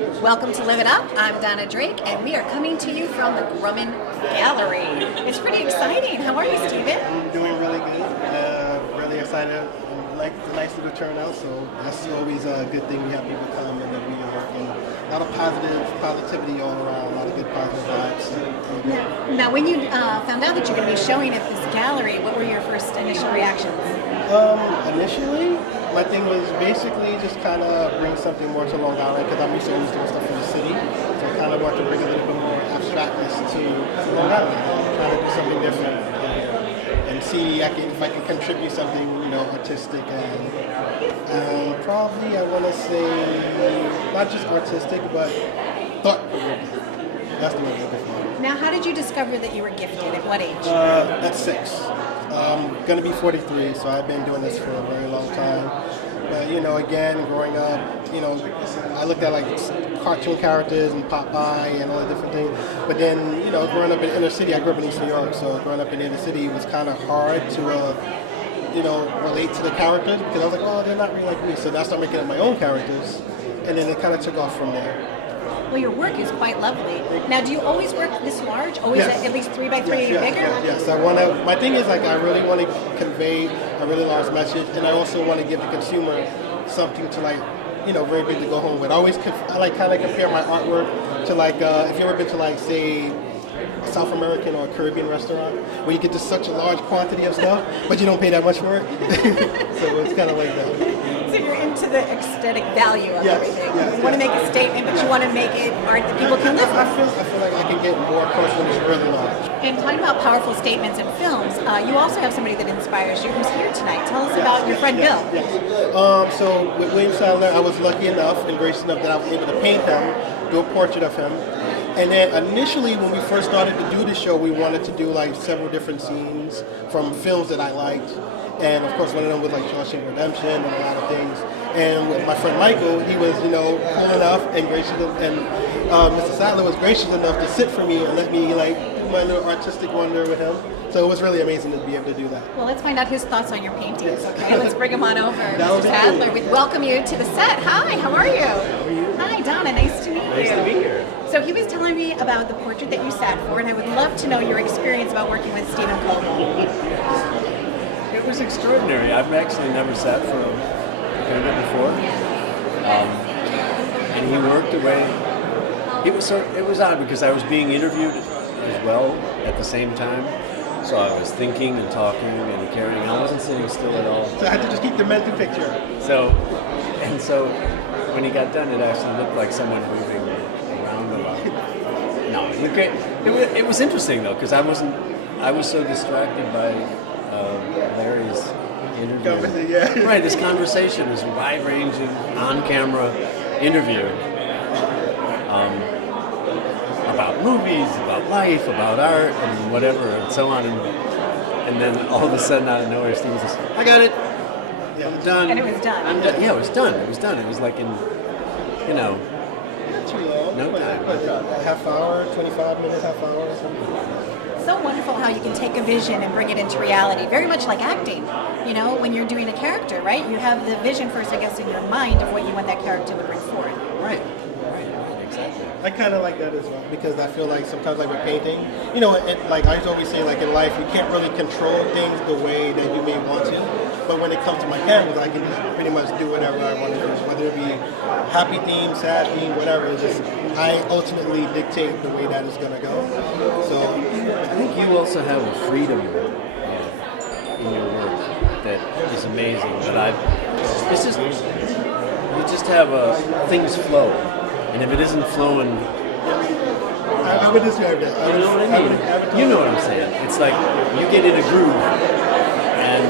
Welcome to Live It Up. I'm Donna Drake, and we are coming to you from the Grumman Gallery. It's pretty exciting. How are you, Steven? I'm doing really good. Really excited. Like the nice little turnout, so that's always a good thing. We have people come and that we are working. A lot of positivity all around. A lot of good positive vibes. Now, when you found out that you're going to be showing at this gallery, what were your first initial reactions? Initially, my thing was basically just kind of bring something more to Long Island because I'm used to always doing stuff in the city. So I kind of want to bring a little bit more abstractness to Long Island. Trying to do something different and see if I can contribute something, artistic and probably I want to say not just artistic but thought-provoking. That's the way I'm looking for it. Now, how did you discover that you were gifted? At what age? At 6. Going to be 43, so I've been doing this for a very long time. But, again, growing up, I looked at like cartoon characters and Popeye and all the different things. But then, growing up in inner city, I grew up in East New York, so growing up in inner city was kind of hard to, relate to the characters because I was like, oh, they're not really like me. So then I started making up my own characters, and then it kind of took off from there. Well, your work is quite lovely. Now, do you always work this large? Always Yes. at least 3x3 bigger? Yes. My thing is I really want to convey a really large message, and I also want to give the consumer something to very big to go home with. I kind of compare my artwork to if you ever been to say a South American or a Caribbean restaurant where you get just such a large quantity of stuff, but you don't pay that much for it. So it's kind of like that. So you're into the aesthetic value of everything. Yes, you want to make a statement, but you want to make it art that people can live with. I feel like I can get more across when it's really large. And talking about powerful statements in films, you also have somebody that inspires you who's here tonight. Tell us about your friend Bill. Yes. So with WilliamSadler, I was lucky enough and gracious enough that I was able to paint him, do a portrait of him. And then initially when we first started to do the show, we wanted to do several different scenes from films that I liked. And of course one of them was Shawshank Redemption and a lot of things. And with my friend Michael, he was, cool enough and gracious enough, and Mr. Sadler was gracious enough to sit for me and let me do my little artistic wonder with him. So it was really amazing to be able to do that. Well, let's find out his thoughts on your paintings, okay? Let's bring him on over. That Mr. Sadler, we welcome you to the set. Hi, how are you? How are you? Hi, Donna, nice to meet you. Nice to be here. So he was telling me about the portrait that you sat for, and I would love to know your experience about working with Steven It was extraordinary. I've actually never sat for a painter before, and he worked away. It was odd because I was being interviewed as well at the same time, so I was thinking and talking and carrying. I wasn't sitting still at all. So I had to just keep the mental picture. So when he got done, it actually looked like someone moving around a lot. No, it was interesting though because I was so distracted by Larry's interview. Right, this conversation, this wide-ranging, on-camera interview about movies, about life, about art, and whatever, and so on. And then all of a sudden, out of nowhere, Steve was just, I got it. I'm done. And it was done. I'm done. Yeah, it was done. It was done. It was like in, Not too long. No time. Half hour, 25 minutes, half hour or something. So wonderful how you can take a vision and bring it into reality. Very much like acting, when you're doing a character, right? You have the vision first, I guess, in your mind of what you want that character to bring forward. Right. Exactly. I kind of like that as well because I feel like sometimes with painting, I always say in life you can't really control things the way that you may want to. But when it comes to my canvas, I can just pretty much do whatever I want to do, whether it be happy theme, sad theme, whatever. It's just I ultimately dictate the way that it's gonna go. So I think you also have a freedom in your work that is amazing. It's just you just have things flow, and if it isn't flowing, I would describe that. You know what I mean? You know what I'm saying? It's like you get in a groove, and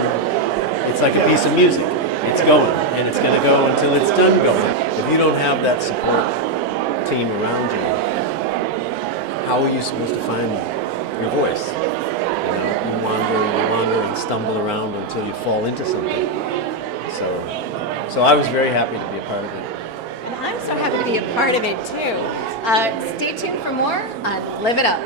it's like a piece of music. It's going, and it's going to go until it's done going. If you don't have that support team around you, how are you supposed to find your voice? You wander and stumble around until you fall into something. So I was very happy to be a part of it. And I'm so happy to be a part of it too. Stay tuned for more on Live It Up.